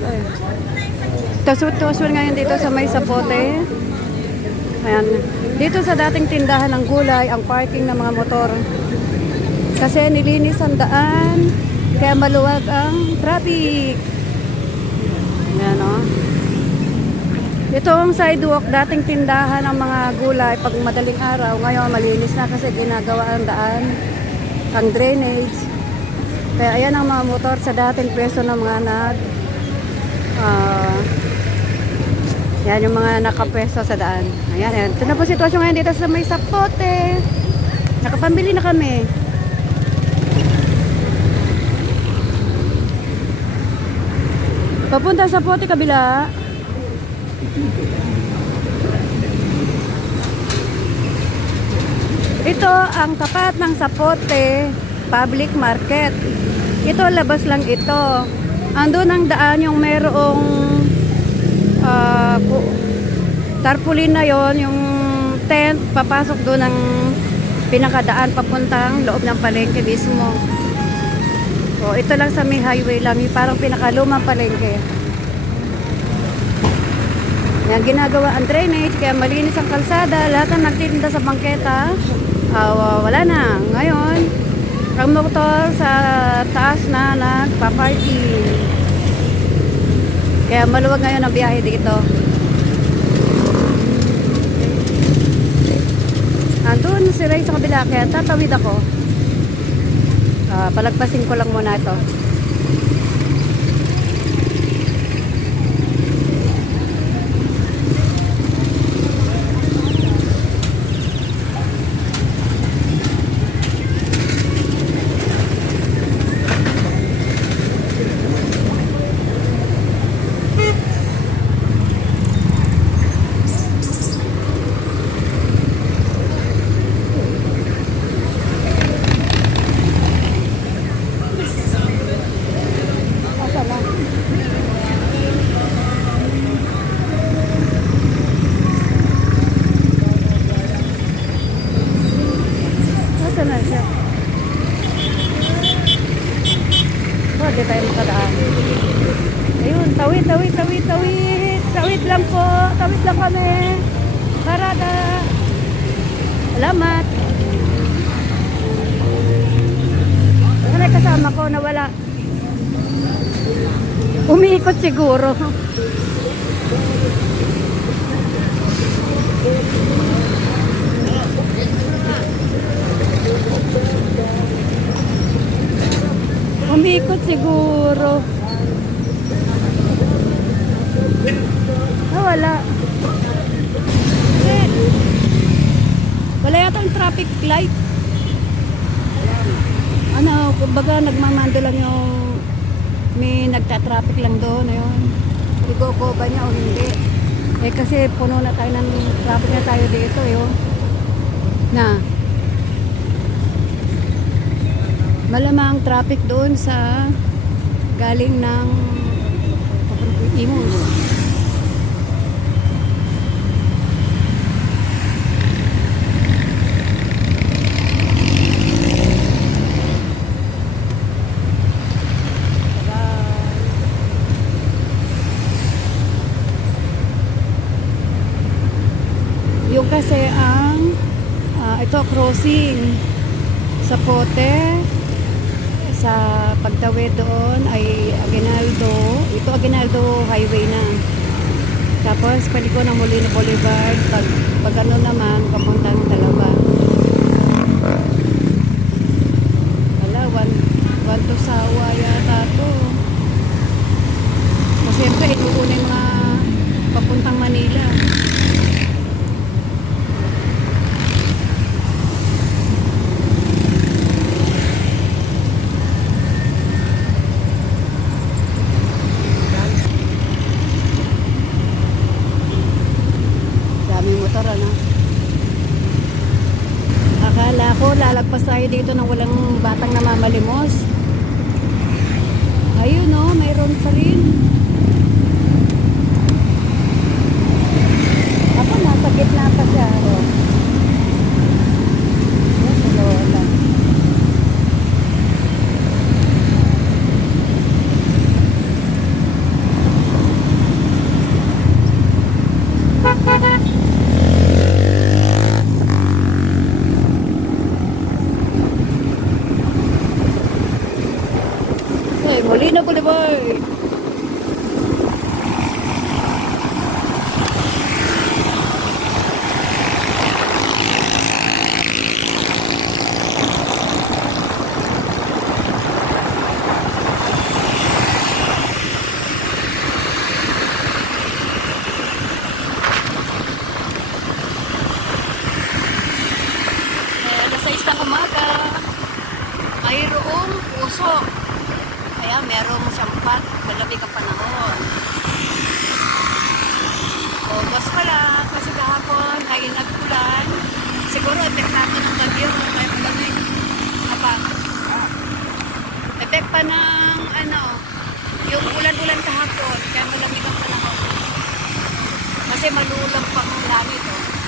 Eh. Tasut-tusul ngayon dito sa may Sapote. Ayan. Dito sa dating tindahan ng gulay, ang parking ng mga motor. Kasi nilinis ang daan, kaya maluwag ang traffic. Ayan o. Ito ang sidewalk, dating tindahan ng mga gulay pag madaling araw. Ngayon malinis na kasi ginagawa ang daan, ang drainage. Kaya ayan ang mga motor sa dating pwesto ng mga yan yung mga nakapwesto sa daan. Ayan, ayan. Ito na po sitwasyon ngayon dito sa may Sapote. Nakapambili na kami. Papunta sa Sapote kabila. Ito ang tapat ng Sapote Public Market. Ito labas lang ito. Andun ang daan yung merong tarpaulin na yon, yung tent, papasok doon ng pinakadaan papuntang loob ng palengke mismo. O, ito lang sa may highway lang, yung parang pinakalumang palengke. Yan, ginagawa ang drainage, kaya malinis ang kalsada, lahat ng nagtitinda sa bangketa, wala na. Ngayon, ang motor sa taas na nagpa-parking. Kaya maluwag ngayon ang biyahe dito. Andun si Ray sa kabila, kaya tatawid ako. Palagpasin ko lang muna ito. Hindi tayo makadaan. Ayun, tawid lang po. Tawid lang kami. Parada. Salamat. Ano kasama ko na wala? Umiikot siguro. Umikot siguro. Wala. Wala yata ang traffic light. Ano, kumbaga nagmamando lang yung may nagta-traffic lang doon. Ayun. Igo-go ba niya o hindi? Eh kasi puno na tayo ng traffic na tayo dito. Yun. Na. Malamang traffic doon sa galing ng Imus. Yung kasi ang ito crossing sa Sapote. Sa pagtawid doon ay Aguinaldo. Ito Aguinaldo highway na. Tapos paliko ng Molino Boulevard. Pag ano naman, papuntang Talaba. Wala, one to Sawa yata to. So, siyempre, inuuna yung mga papuntang Manila. Motor na. Akala ko lalagpas tayo dito ng walang batang namamalimos. Ayun o, mayroon pa rin. Ako nasa gitna pa siya. Wala. Bye-bye. Alas 6 ng umaga, mayroong puso. Kaya merong sampat, malamig ang panahon. August pala, kasi kahapon ay nagpulan. Siguro epektado ng bagyo, kaya malamig. Apa? Epek pa ng yung ulan-ulan kahapon, kaya malamig ang panahon. Kasi malulang pa ang langit, oh.